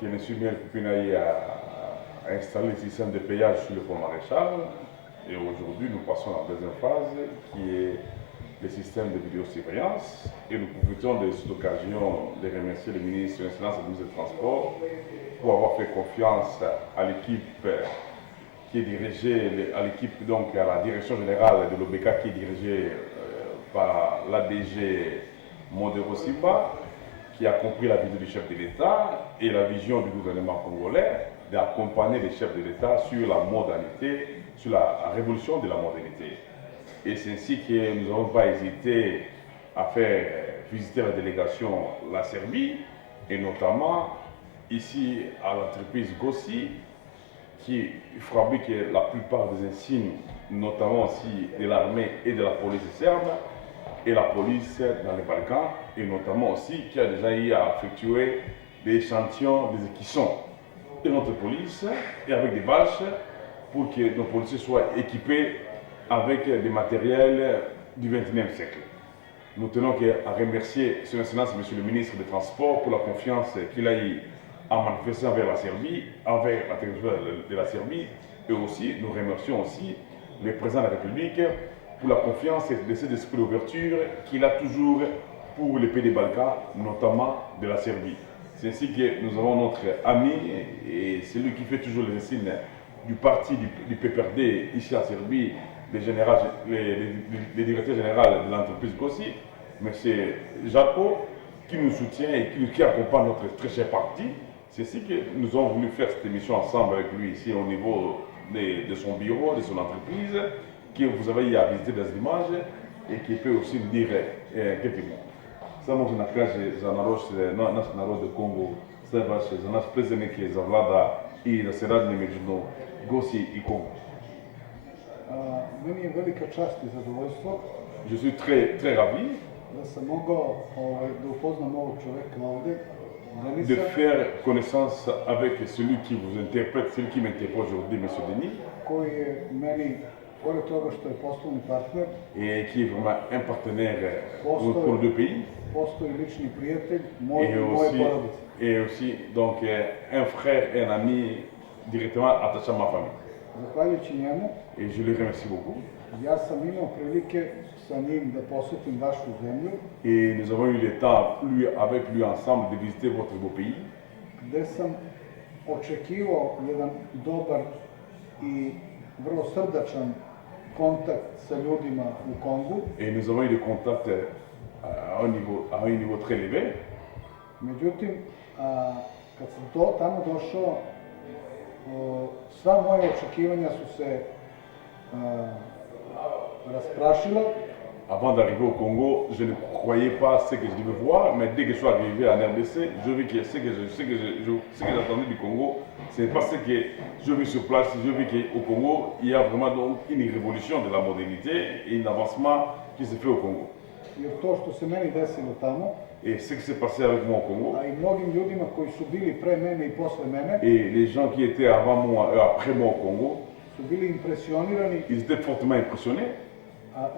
que M. Miel Pupinaï a installé le système de payage sur le pont Maréchal. Et aujourd'hui, nous passons à la deuxième phase, qui est le système de vidéosurveillance. Et nous profitons de cette occasion de remercier le ministre de l'Instance et le ministre des Transports pour avoir fait confiance à l'équipe qui est dirigée, donc à la direction générale de l'OBK qui est dirigée par l'ADG Modero Simba, qui a compris la vision du chef de l'État et la vision du gouvernement congolais d'accompagner les chefs de l'État sur la modernité, sur la révolution de la modernité. Et c'est ainsi que nous n'avons pas hésité à faire visiter la délégation la Serbie, et notamment ici à l'entreprise Gossi, qui fabrique la plupart des insignes, notamment aussi de l'armée et de la police serbe, et la police dans les Balkans, et notamment aussi qui a déjà eu à effectuer des échantillons des équipements de notre police et avec des bâches pour que nos policiers soient équipés avec des matériels du XXIe siècle. Nous tenons à remercier Son Excellence Monsieur le ministre des Transports pour la confiance qu'il a eu à manifester envers la Serbie, envers la territoire de la Serbie, et aussi nous remercions aussi le président de la République pour la confiance et cet esprit d'ouverture qu'il a toujours pour les pays des Balkans, notamment de la Serbie. C'est ainsi que nous avons notre ami et celui qui fait toujours les insignes du parti du PPRD ici en Serbie, le directeur général de l'entreprise Gossi, M. Jaco, qui nous soutient et qui accompagne notre très cher parti. C'est ainsi que nous avons voulu faire cette émission ensemble avec lui ici au niveau de son bureau, de son entreprise, que vous avez eu à visiter des images et qui peut aussi nous dire quelques mots. Samo na kaže za naš narod u Kongu sve vaše, za naš predsednike, za vlada i da se radne među Gosi i Kongo. Meni je velika čast i zadovoljstvo Je suis très ravi da sam mogao da upoznam ovog čoveka ovde, de faire connaissance avec celui qui vous interprète, celui qui m'interprète aujourd'hui, M. Denis, koji je meni, pored toga što je poslovni partner, et qui est vraiment un partenaire pour les deux pays. Postoji lični prijatelj moje porodice. Et aussi donc un frère et un ami directement attaché à ma famille. Zahvaljujući njemu, et je le remercie beaucoup. Ja sam imao prilike sa njim da posetim vašu zemlju. Et nous avons eu le temps, avec lui ensemble, de visiter votre beau pays. Gde sam očekivao jedan dobar i vrlo srdačan kontakt sa ljudima u Kongu. Et nous avons eu des contacts à un niveau très élevé. Međutim, kad sam tamo došao, sva moja očekivanja su se rasprašila. Avant d'arriver au Congo, je ne croyais pas ce que je devais voir, mais dès que je suis arrivé en RDC, je vis que ce que j'attendais du Congo, c'est pas ce que je vis sur place. Je vis qu'au Congo, il y a vraiment donc une révolution de la modernité et un avancement qui se fait au Congo. Jer to što se meni desilo tamo, et ce qui s'est passé avec moi au Congo, a i mnogim ljudima koji su bili pre mene i posle mene, et les gens qui étaient avant moi et après moi au Congo, su bili impresionirani, ils étaient fortement impressionnés,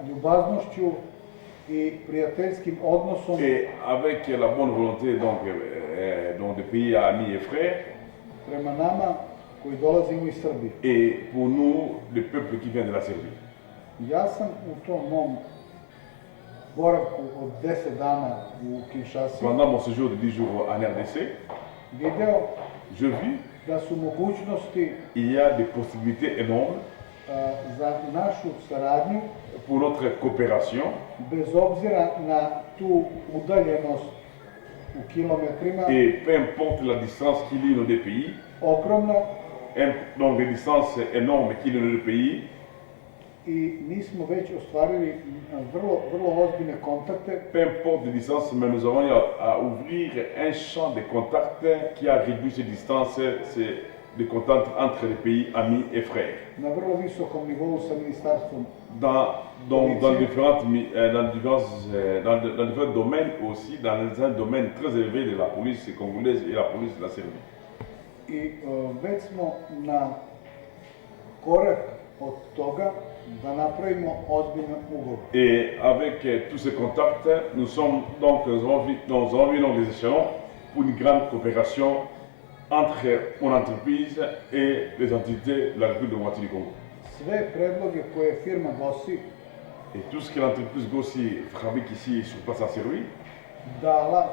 ljubaznošću i prijateljskim odnosom, et avec la bonne volonté donc de pays amis et frères, prema nama koji dolazimo iz Srbije. Et pour nous, le peuple qui vient de la Serbie. Ja sam u tom mom boravku od 10 dana u Kinshasi, pendant mon séjour de 10 jours en RDC, video je vis da su mogućnosti il y a des possibilités énormes za našu saradnju, pour notre coopération, bez obzira na tu udaljenost u kilometrima, et peu importe la distance qui lie nos deux pays, ogromna, donc des distances énormes qui lient nos deux pays, i mi smo već ostvarili vrlo ozbiljne kontakte. Peu importe les distances, mais nous avons eu à ouvrir un champ de contacts qui a réduit ces distances, des contacts entre les pays amis et frères. Na vrlo visokom nivou sa ministarstvom. Dans différents domaines aussi, dans un domaine très élevé de la police congolaise et la police de la Serbie. I već smo na korak od toga da napravimo ozbiljan ugovor. Et avec tous ces contacts, nous avons vu des échelons pour une grande coopération entre une entreprise et les entités de la République démocratique du Congo. Sve predloge koje firma GOSI Et tout ce que l'entreprise Gossi fabrique ici sur place à Saint-Louis, dala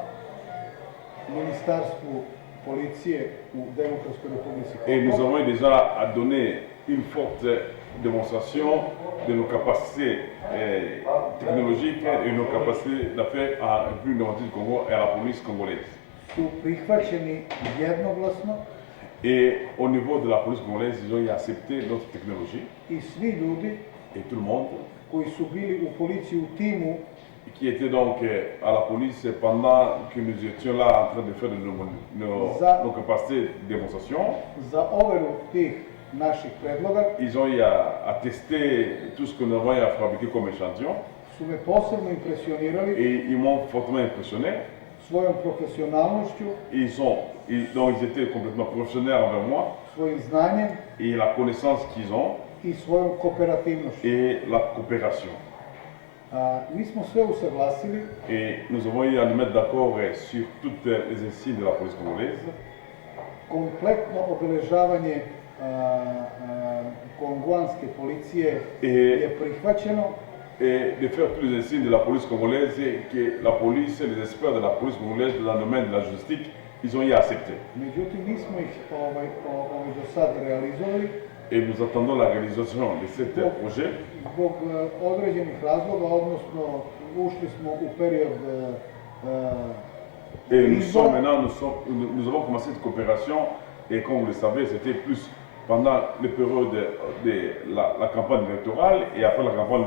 Ministarstvu policije u Demokratskoj Republici et nous Kongo, avons déjà donné une forte démonstration de nos capacités technologiques et nos capacités d'affaires à la République démocratique du Congo et à la police congolaise. su prihvaćeni jednoglasno Et au niveau de la police congolaise, ils ont accepté notre technologie i svi ljudi et tout le monde koji su bili u policiji u timu qui était donc à la police pendant que nous étions là en train de faire nos capacités de démonstration. za overu tih naših predloga Ils ont eu à tester tout ce que nous avons eu à fabriquer comme échantillon su me posebno impresionirali et ils m'ont fortement impressionné. svojom profesionalnošću, Donc ils étaient complètement professionnels envers moi svojim znanjem et la connaissance qu'ils ont i svojom kooperativnošću. et la coopération. Mi smo sve usaglasili Et nous avons eu à nous mettre d'accord sur toutes les insignes de la police congolaise. kompletno obeležavanje kongoanske policije Et, je prihvaćeno et de faire tous les insignes de la police congolaise que la police, les experts de la police congolaise dans le domaine de la justice, ils ont eu accepté. Međutim, nismo ih do sad realizovali Et nous attendons la réalisation de ce projet. zbog određenih razloga, odnosno ušli smo u period Et nous izbora. sommes maintenant, nous avons commencé cette coopération et comme vous le savez, c'était plus pendant les périodes de la campagne électorale et après la campagne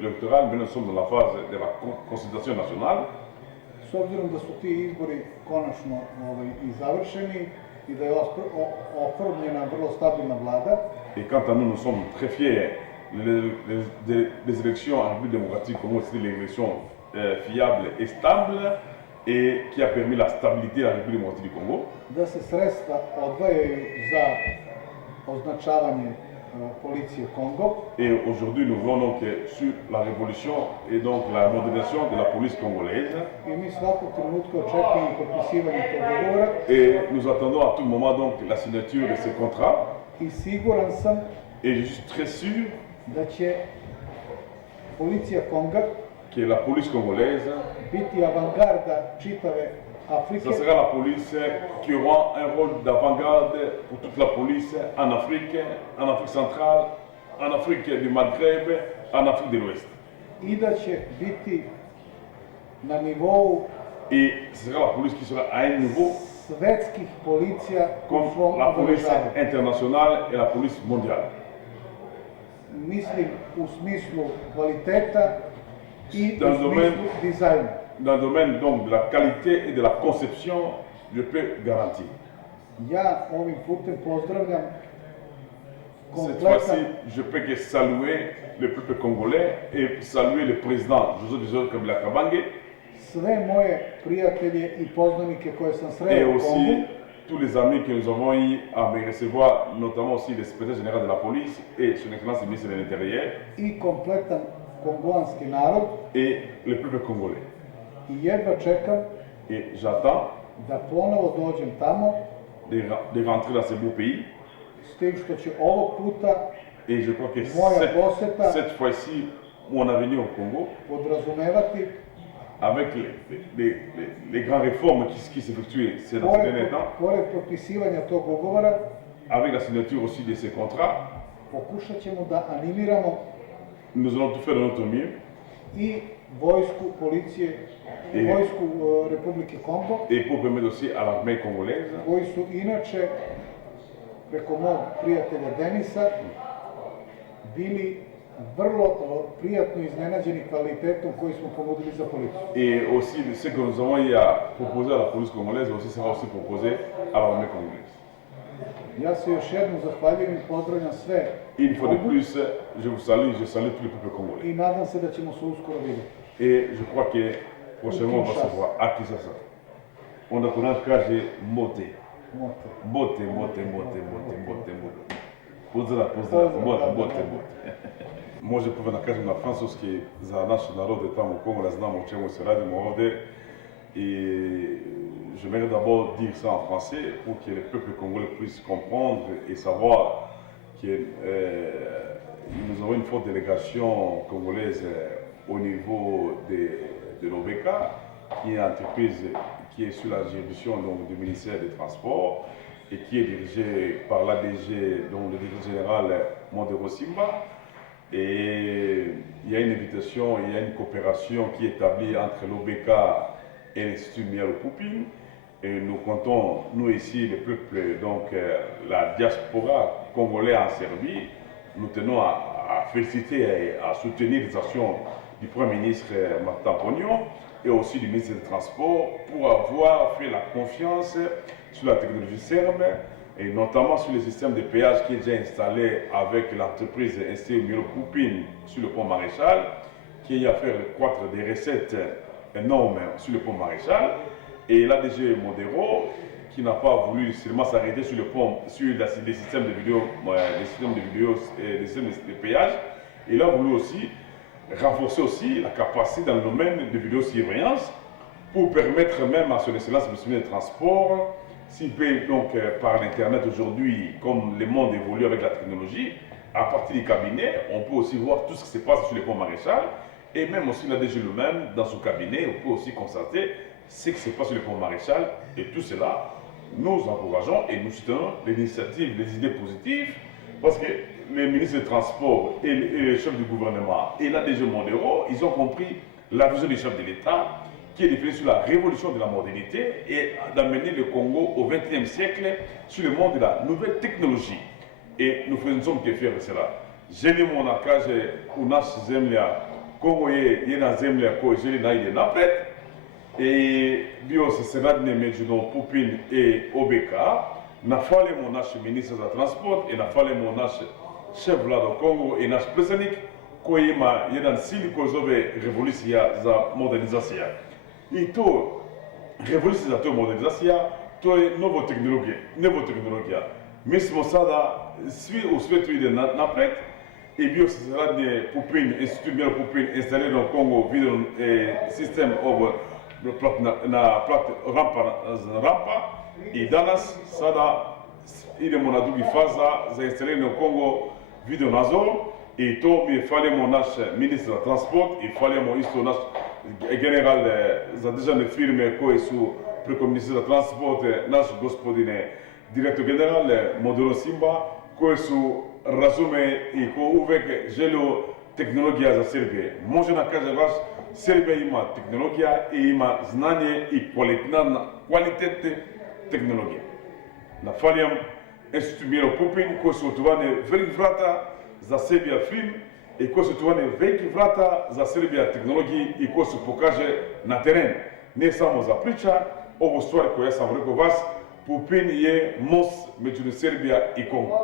électorale, maintenant nous sommes dans la phase de la consultation nationale. S obzirom da su ti izbori konačno i završeni i da je oformljena vrlo stabilna vlada, Et quant à nous, nous sommes très fiers. Les élections en République démocratique Congo, c'était des élections fiables et stables et qui a permis la stabilité de la République démocratique du Congo. da se sredstva odvajaju za označavanje policije Kongo Et aujourd'hui, nous voulons donc sur la révolution et donc la modernisation de la police congolaise. i mi svakog trenutka očekujemo potpisivanje tog ugovora Et nous attendons à tout moment donc la signature de ces contrats. i siguran sam Et je suis très sûr da će policija Konga que la police congolaise, biti avangarda čitave Afrike ce sera la police qui aura un rôle d'avant-garde pour toute la police en Afrique centrale, en Afrique du Maghreb, en Afrique de l'Ouest. i da će biti na nivou Et ce sera la police qui sera à un niveau svetskih policija u comme svom la police obeležavanju. internationale et la police mondiale. Mislim u smislu kvaliteta i Dans u le smislu domaine- dizajna. Dans le domaine donc de la qualité et de la conception, je peux garantir. Ja ovim putem pozdravljam Cette kompletan, fois-ci, je peux que saluer le peuple congolais et saluer le président Joseph Kabila Kabange sve moje prijatelje i poznanike koje sam et sreo u Kongu aussi tous les amis que nous avons eu à me recevoir, notamment aussi le secrétaire général de la police et son excellence le ministre de l'Intérieur i kompletan kongoanski narod et le peuple congolais. i jedva čekam Et j'attends da ponovo dođem tamo de rentrer dans ce beau pays s tim što će ovog puta et je crois que moja poseta cette fois-ci, mon avenir au Congo, podrazumevati avec les grandes réformes qui s'effectuent ces derniers temps, pored potpisivanja tog ugovora avec la signature aussi de ces contrats, pokušat ćemo da animiramo nous allons tout faire de notre mieux i vojsku, policije, I- vojsku Republike Kongo, et pour permettre aussi à l'armée congolaise koji su inače preko mog prijatelja Denisa bili vrlo prijatno iznenađeni kvalitetom koji smo ponudili za policiju. et aussi ce que nous avons eu à proposer à la police congolaise aussi sera aussi proposé à l'armée congolaise. Ja se još jednom zahvaljujem i pozdravljam sve Et une fois de Kongo plus, je salue tout le peuple congolais. i nadam se da ćemo se uskoro vidjeti. Et je crois que prochainement on va se voir à Kinshasa. On encourage Moté. Mote. Moté. Pozdrav, Moté. Može prvo da kažem na francuski za naše narode tamo u Kongo, da znamo o čemu se radimo ovde. I j'aimerais d'abord dire ça en français pour que le peuple congolais puisse comprendre et savoir que nous avons une forte délégation congolaise au niveau de l'OBK, qui est une entreprise qui est sous la juridiction donc, du ministère des Transports et qui est dirigée par l'ADG, donc le directeur général Mondero Simba. Et il y a une invitation, il y a une coopération qui est établie entre l'OBK et l'Institut Mialo Poupine. Et nous comptons, nous ici, le peuple, donc la diaspora congolaise en Serbie, nous tenons à féliciter et à soutenir les actions du Premier ministre Martin Pognon et aussi du ministre des Transports pour avoir fait la confiance sur la technologie serbe et notamment sur le système de péage qui est déjà installé avec l'entreprise Institut Mialo Poupine sur le pont Maréchal, qui a fait croître des recettes énormes sur le pont Maréchal. Et l'ADG Mondero, qui n'a pas voulu seulement s'arrêter sur le pont, sur les systèmes de vidéo, les systèmes de péage, il a voulu aussi renforcer aussi la capacité dans le domaine de vidéosurveillance pour permettre même à son excellence le ministre des Transports, s'il peut donc par l'internet aujourd'hui, comme le monde évolue avec la technologie, à partir du cabinet, on peut aussi voir tout ce qui se passe sur le pont Maréchal et même aussi l'ADG lui-même, dans son cabinet, on peut aussi constater ce qui se passe sur le pont Maréchal et tout cela, nous encourageons et nous soutenons l'initiative, les idées positives parce que les ministres des Transports et les chefs du gouvernement et l'ADG Mondero, ils ont compris la vision du chef de l'État qui est définie sur la révolution de la modernité et d'amener le Congo au XXe siècle sur le monde de la nouvelle technologie. Et nous faisons que faire de cela. J'ai mis mon accage au Nash Zemlia, Congo est dans Zemlia, j'ai les napret. Et bio se sera donné Poupine et OBK, n'a fallu mon ministre des Transports et n'a fallu mon chef de Congo et notre président qui est dans le site de révolution de modernisation. Et tout révolution de modernisation, tout est nouvelle technologie. Mais ce que suit au suite de n'après et bien ce sera des Poupines, Institut Mialo Poupine installé dans le Congo, vidéo système na plate rampa et danas sada ile monadugi faza za installer no Congo video nazo et to mi fallait mon ministre de transport il fallait mon histoire général za déjà ne firme ko su prekoministre de transport naš gospodine directeur général Mondero Simba ko su razume i ko uvek želio tehnologija za Srbije. Može na kaže vas, Srbija ima tehnologija i ima znanje i kvalitetne tehnologije. Na falijam Institut Mialo Poupine koji su otvorene velike vrata za Srbija film i koji su otvorene velike vrata za Srbija tehnologiji i koji su pokaže na teren. Ne samo za priča, ovo stvar koja sam rekao vas, Poupine je most među Srbija i Kongo.